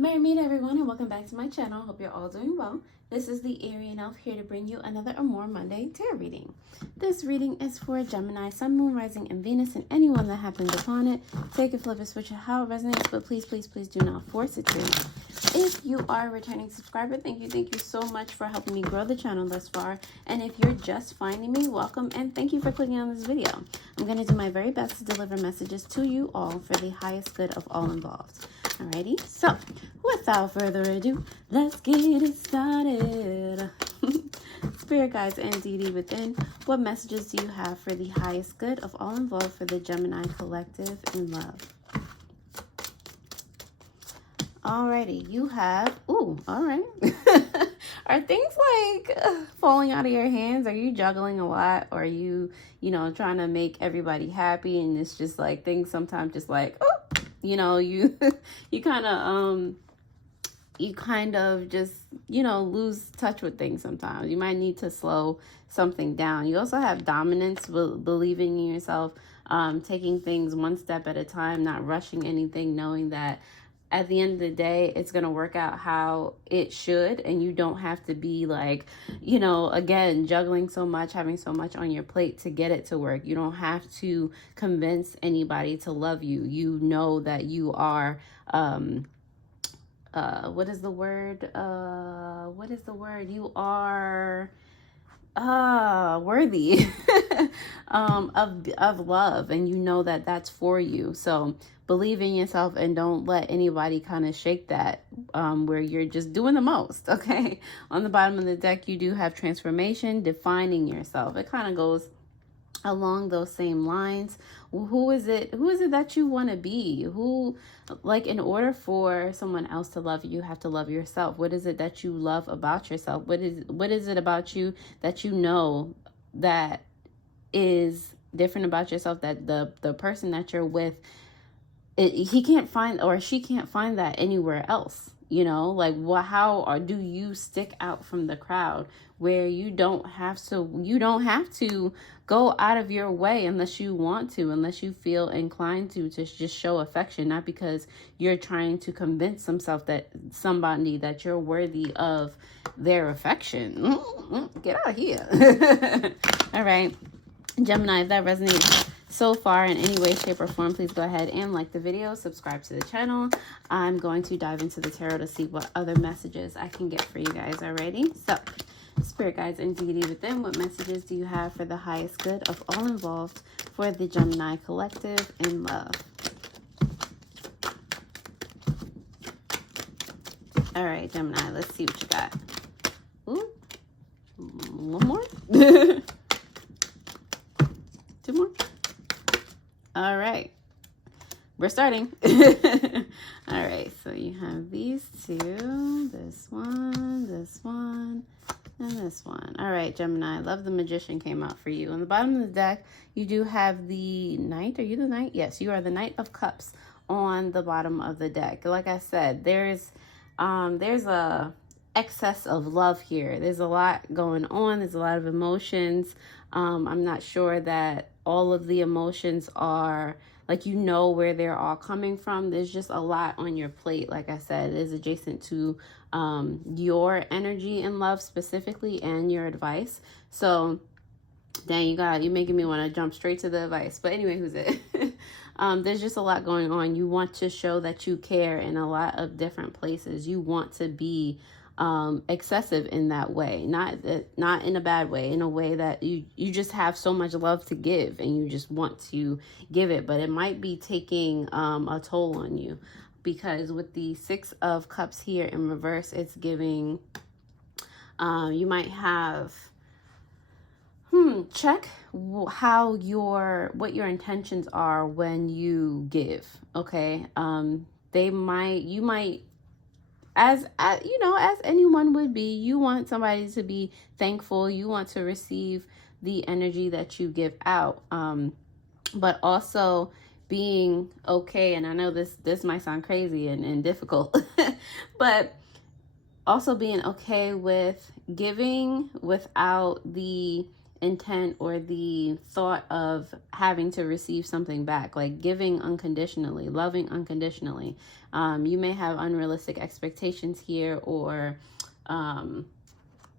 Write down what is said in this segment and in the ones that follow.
Merry meet everyone, and welcome back to my channel. Hope you're all doing well. This is the Arian Elf here to bring you another or more Monday tarot reading. This reading is for Gemini, Sun, Moon, Rising, and Venus, and anyone that happens upon it. Take it, flip it, switch it, how it resonates, but please, please, please do not force it to. If you are a returning subscriber, thank you so much for helping me grow the channel thus far. And if you're just finding me, welcome, and thank you for clicking on this video. I'm going to do my very best to deliver messages to you all for the highest good of all involved. Alrighty, so without further ado, let's get it started. Spirit guides and deity within, what messages do you have for the highest good of all involved for the Gemini collective in love? Alrighty, you have, alright. Are things like falling out of your hands? Are you juggling a lot? Or are you, trying to make everybody happy, and it's just like things sometimes just like, you kind of just, lose touch with things sometimes. You might need to slow something down. You also have dominance, believing in yourself, taking things one step at a time, not rushing anything, knowing that at the end of the day, it's going to work out how it should. And you don't have to be like, again, juggling so much, having so much on your plate to get it to work. You don't have to convince anybody to love you. You know that you are, what is the word? You are worthy of love, and you know that that's for you. So believe in yourself and don't let anybody kind of shake that, where you're just doing the most. Okay, on the bottom of the deck you do have transformation, defining yourself. It kind of goes along those same lines. Who is it that you want to be? In order for someone else to love you, you have to love yourself. What is it that you love about yourself? What is it about you that you know that is different about yourself, that the person that you're with, he can't find, or she can't find that anywhere else? How do you stick out from the crowd where you don't have to go out of your way unless you want to, unless you feel inclined to just show affection, not because you're trying to convince somebody that you're worthy of their affection. Get out of here. All right, Gemini, if that resonates so far in any way, shape, or form, please go ahead and like the video, subscribe to the channel. I'm going to dive into the tarot to see what other messages I can get for you guys. Alrighty, so spirit guides and deity within, what messages do you have for the highest good of all involved for the Gemini collective in love? All right, Gemini, let's see what you got. Ooh, one more. Two more. All right, we're starting. All right, so you have these two, this one, and this one. All right, Gemini, love the Magician came out for you. On the bottom of the deck, you do have the Knight. Are you the Knight? Yes, you are the Knight of Cups on the bottom of the deck. Like I said, there's a excess of love here. There's a lot going on. There's a lot of emotions. I'm not sure that all of the emotions are where they're all coming from. There's just a lot on your plate. Like I said, it is adjacent to your energy in love specifically, and your advice. So dang, you're making me want to jump straight to the advice. But anyway, who's it? There's just a lot going on. You want to show that you care in a lot of different places. You want to be excessive in that way, not in a bad way, in a way that you just have so much love to give and you just want to give it, but it might be taking a toll on you, because with the Six of Cups here in reverse, it's giving you might have check what your intentions are when you give. Okay, you might, as anyone would be, you want somebody to be thankful. You want to receive the energy that you give out, but also being okay. And I know this might sound crazy and difficult, but also being okay with giving without the intent or the thought of having to receive something back, like giving unconditionally, loving unconditionally. You may have unrealistic expectations here, or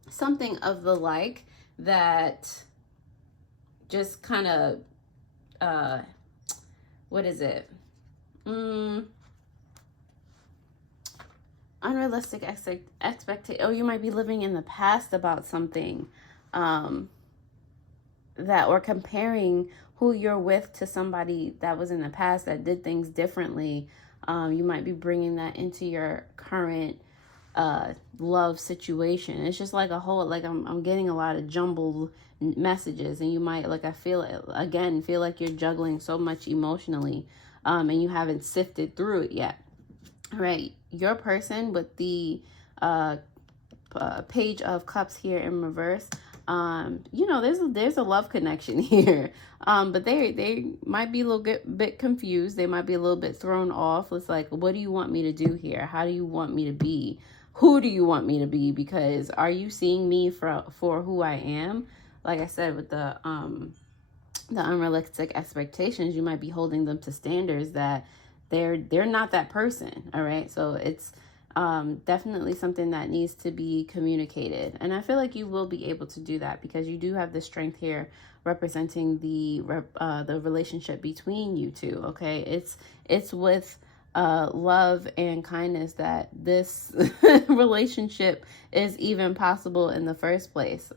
something of the like that just kind of, what is it? Unrealistic expectation. Oh, you might be living in the past about something, that, or comparing who you're with to somebody that was in the past that did things differently. You might be bringing that into your current love situation. It's just like a whole, like I'm getting a lot of jumbled messages, and you might, like, I feel like you're juggling so much emotionally, and you haven't sifted through it yet. All right, your person with the Page of Cups here in reverse, you know, there's a love connection here, but they might be a little bit confused. They might be a little bit thrown off. It's like, what do you want me to do here? How do you want me to be? Who do you want me to be? Because are you seeing me for who I am? Like I said, with the unrealistic expectations, you might be holding them to standards that they're not that person. All right, so it's definitely something that needs to be communicated, and I feel like you will be able to do that because you do have the strength here representing the relationship between you two. Okay, it's with love and kindness that this relationship is even possible in the first place.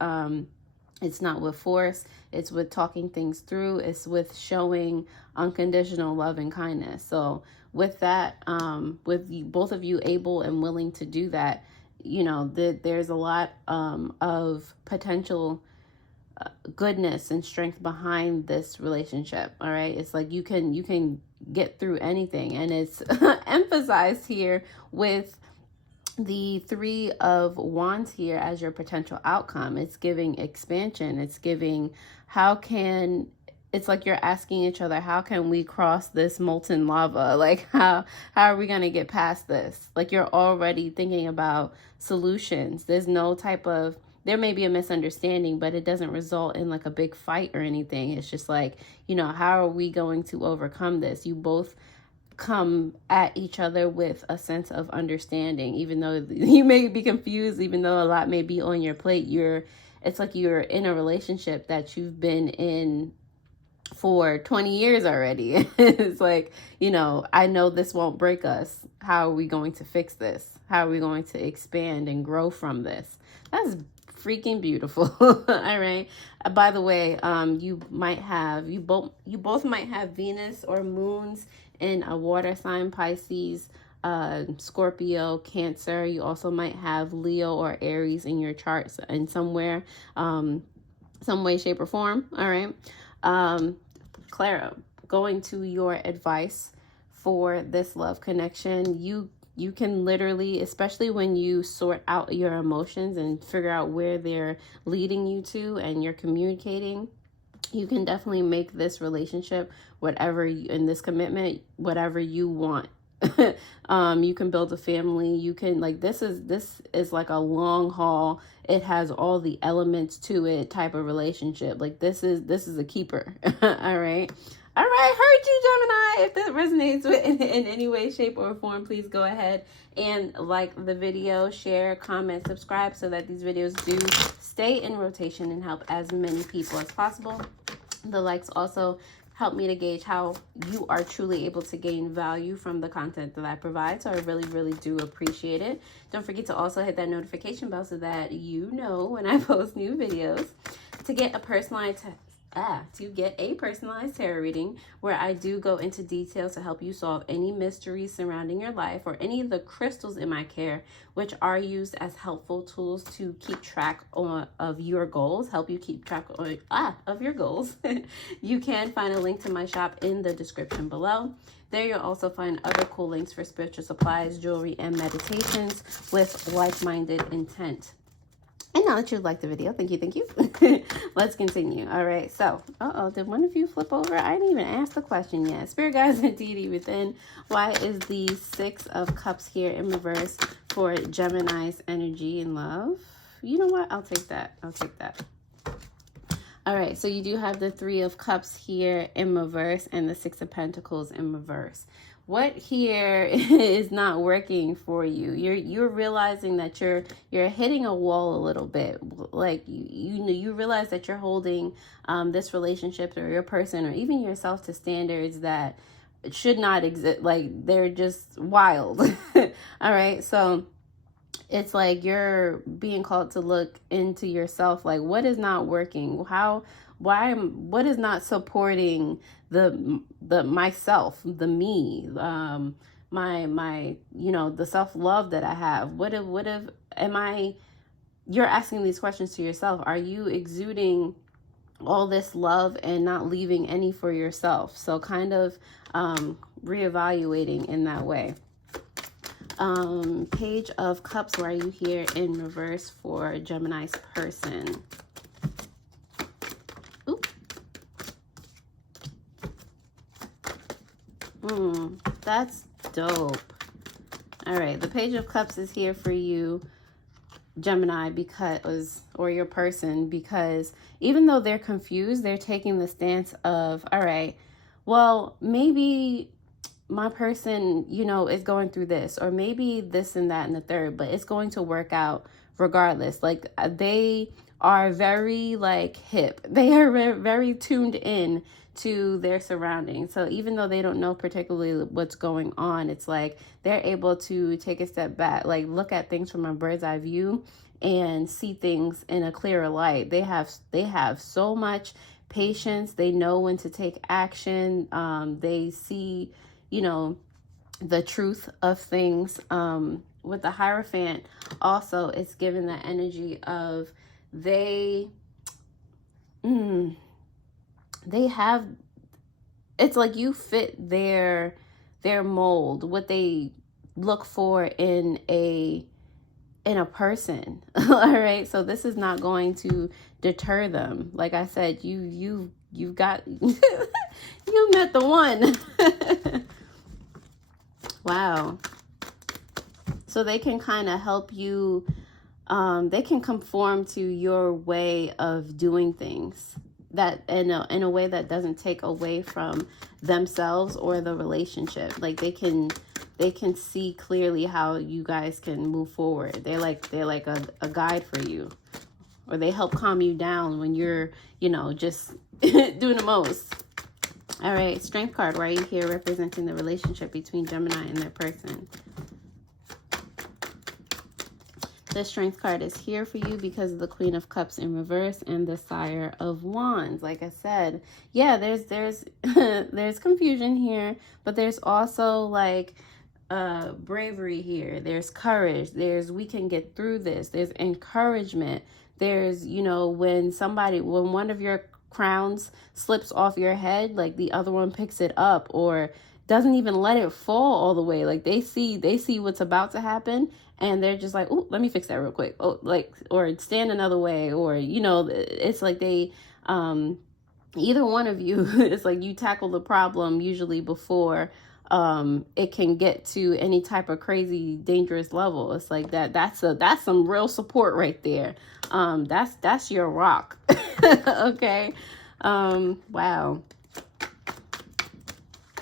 It's not with force. It's with talking things through. It's with showing unconditional love and kindness. So with that, with both of you able and willing to do that, you know, there's a lot of potential goodness and strength behind this relationship. All right, it's like you can get through anything, and it's emphasized here with the Three of Wands here as your potential outcome. It's giving expansion. It's giving, it's like you're asking each other, how can we cross this molten lava? Like, how are we going to get past this? Like, you're already thinking about solutions. There's no type of, there may be a misunderstanding, but it doesn't result in like a big fight or anything. It's just like, you know, how are we going to overcome this? You both come at each other with a sense of understanding, even though you may be confused, even though a lot may be on your plate. It's like you're in a relationship that you've been in for 20 years already. It's like, you know, I know this won't break us. How are we going to fix this? How are we going to expand and grow from this? That's freaking beautiful. All right. By the way, you both might have Venus or moons in a water sign, Pisces, Scorpio, Cancer. You also might have Leo or Aries in your charts in somewhere, some way, shape, or form. All right. Clara, going to your advice for this love connection, you can literally, especially when you sort out your emotions and figure out where they're leading you to and you're communicating, you can definitely make this relationship in this commitment, whatever you want. You can build a family. You can, like, this is like a long haul. It has all the elements to it type of relationship. Like, this is a keeper. All right. Heard you, Gemini. If that resonates with in any way, shape, or form, please go ahead and like the video, share, comment, subscribe, so that these videos do stay in rotation and help as many people as possible. The likes also help me to gauge how you are truly able to gain value from the content that I provide. So I really, really do appreciate it. Don't forget to also hit that notification bell so that you know when I post new videos. To get a personalized tarot reading, where I do go into details to help you solve any mysteries surrounding your life or any of the crystals in my care, which are used as helpful tools to keep track of your goals, help you keep track of your goals. You can find a link to my shop in the description below. There you'll also find other cool links for spiritual supplies, jewelry, and meditations with like-minded intent. And now that you liked the video, thank you. Let's continue. All right, so, did one of you flip over? I didn't even ask the question yet. Spirit guides and deity within. Why is the Six of Cups here in reverse for Gemini's energy and love? You know what? I'll take that. All right, so you do have the Three of Cups here in reverse and the Six of Pentacles in reverse. What here is not working for you? You're realizing that you're hitting a wall a little bit. Like you realize that you're holding this relationship or your person or even yourself to standards that should not exist. Like they're just wild. All right, so it's like you're being called to look into yourself. Like, what is not working? What is not supporting the myself, the me, my the self-love that I have? You're asking these questions to yourself. Are you exuding all this love and not leaving any for yourself? So kind of reevaluating in that way. Page of Cups, why are you here in reverse for Gemini's person? Ooh. That's dope. All right, the Page of Cups is here for you, Gemini, or your person, because even though they're confused, they're taking the stance of, all right, well, maybe my person, is going through this, or maybe this and that and the third, but it's going to work out regardless. Like they are very hip. They are very, very tuned in to their surroundings. So even though they don't know particularly what's going on, it's like they're able to take a step back, like look at things from a bird's eye view and see things in a clearer light. They have so much patience. They know when to take action. They see the truth of things. With the Hierophant, also, it's given the energy of they have, it's like you fit their mold, what they look for in a person. All right, so this is not going to deter them. Like I said, you've got you met the one. Wow. So they can kind of help you, they can conform to your way of doing things, that in a way that doesn't take away from themselves or the relationship. Like they can see clearly how you guys can move forward. They're like a guide for you, or they help calm you down when you're, just doing the most. All right, Strength card, why are you here representing the relationship between Gemini and their person? The Strength card is here for you because of the Queen of Cups in reverse and the Sire of Wands. Like I said, yeah, there's there's confusion here, but there's also bravery here. There's courage. There's we can get through this. There's encouragement. There's, when one of your crowns slips off your head, like the other one picks it up or doesn't even let it fall all the way. Like they see what's about to happen and they're just like, oh, let me fix that real quick. Oh, or stand another way, or it's like they either one of you, it's like you tackle the problem usually before it can get to any type of crazy dangerous level. It's like that's some real support right there. That's your rock. Okay. Wow.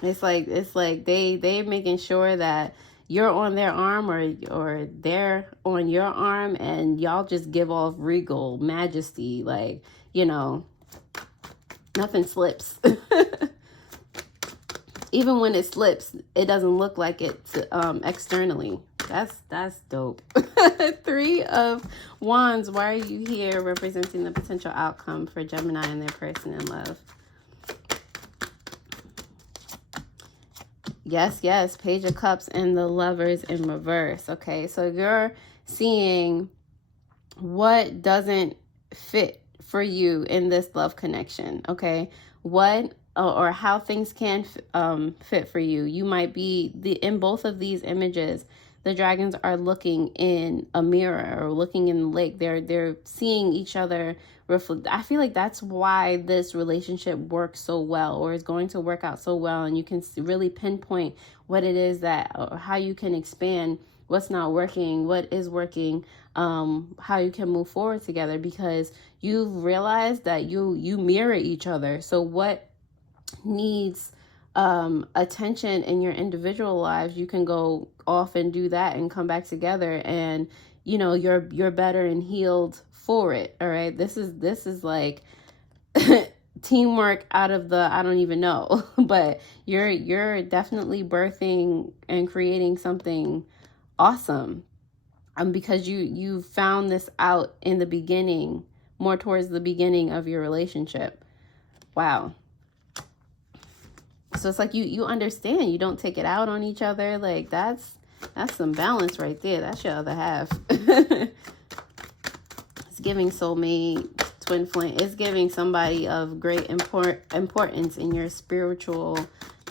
It's like they're making sure that you're on their arm or they're on your arm, and y'all just give off regal majesty, nothing slips. Even when it slips, it doesn't look like it's externally. That's dope. Three of Wands, why are you here representing the potential outcome for Gemini and their person in love? Yes, Page of Cups and the Lovers in reverse. Okay, so you're seeing what doesn't fit for you in this love connection. Okay, what or how things can fit for you. You might be in both of these images. The dragons are looking in a mirror or looking in the lake. They're seeing each other reflect. I feel like that's why this relationship works so well, or is going to work out so well. And you can really pinpoint what it is that, or how you can expand what's not working, what is working, how you can move forward together, because you've realized that you mirror each other. So what needs attention in your individual lives, you can go off and do that and come back together, and you know, you're better and healed for it. All right, this is like teamwork out of the I don't even know, but you're definitely birthing and creating something awesome, because you found this out in the beginning, more towards the beginning of your relationship. Wow. So it's like you understand, you don't take it out on each other. Like that's some balance right there. That's your other half. It's giving soulmate, twin flame. It's giving somebody of great importance in your spiritual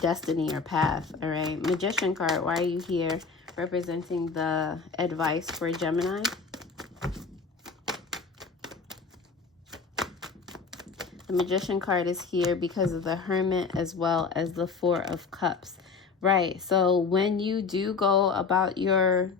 destiny or path. All right, Magician card. Why are you here? Representing the advice for Gemini. The Magician card is here because of the Hermit as well as the Four of Cups. Right. So when you do go about your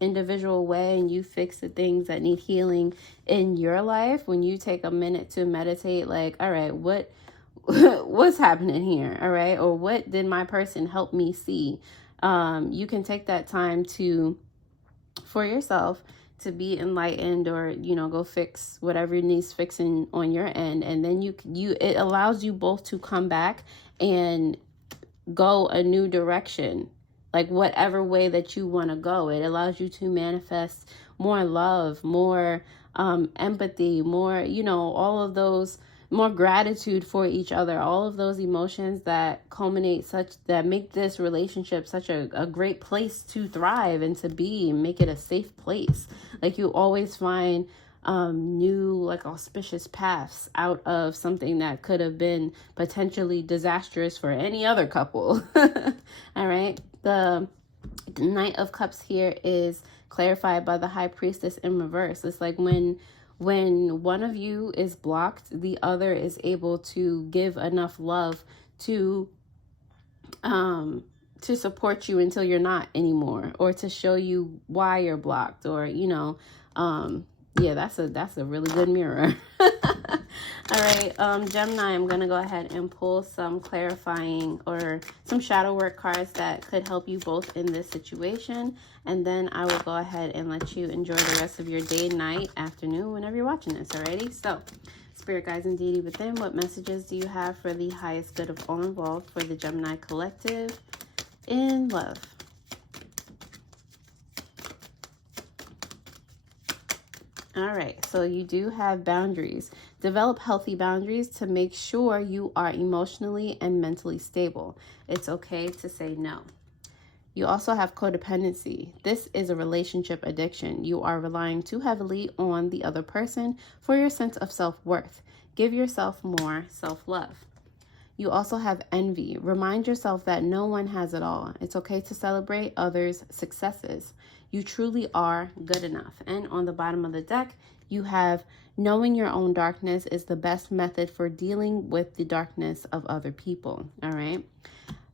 individual way and you fix the things that need healing in your life, when you take a minute to meditate, like, all right, what's happening here? All right. Or what did my person help me see? You can take that time for yourself to be enlightened, or, you know, go fix whatever needs fixing on your end. And then it allows you both to come back and go a new direction, like whatever way that you want to go. It allows you to manifest more love, more empathy, more, you know, all of those, more gratitude for each other, all of those emotions that that make this relationship such a great place to thrive and to be, and make it a safe place. Like you always find new, like, auspicious paths out of something that could have been potentially disastrous for any other couple. All right. The Knight of Cups here is clarified by the High Priestess in reverse. It's like when one of you is blocked, the other is able to give enough love to support you until you're not anymore, or to show you why you're blocked, or, you know, yeah, that's a really good mirror. All right, Gemini, I'm going to go ahead and pull some clarifying or some shadow work cards that could help you both in this situation. And then I will go ahead and let you enjoy the rest of your day, night, afternoon, whenever you're watching this. Alrighty, so Spirit Guides and Deity within, what messages do you have for the highest good of all involved for the Gemini collective in love? All right, so you do have boundaries. Develop healthy boundaries to make sure you are emotionally and mentally stable. It's okay to say no. You also have codependency. This is a relationship addiction. You are relying too heavily on the other person for your sense of self-worth. Give yourself more self-love. You also have envy. Remind yourself that no one has it all. It's okay to celebrate others' successes. You truly are good enough. And on the bottom of the deck, you have knowing your own darkness is the best method for dealing with the darkness of other people. All right.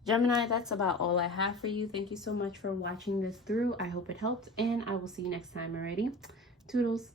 Gemini, that's about all I have for you. Thank you so much for watching this through. I hope it helped, and I will see you next time. Alrighty. Toodles.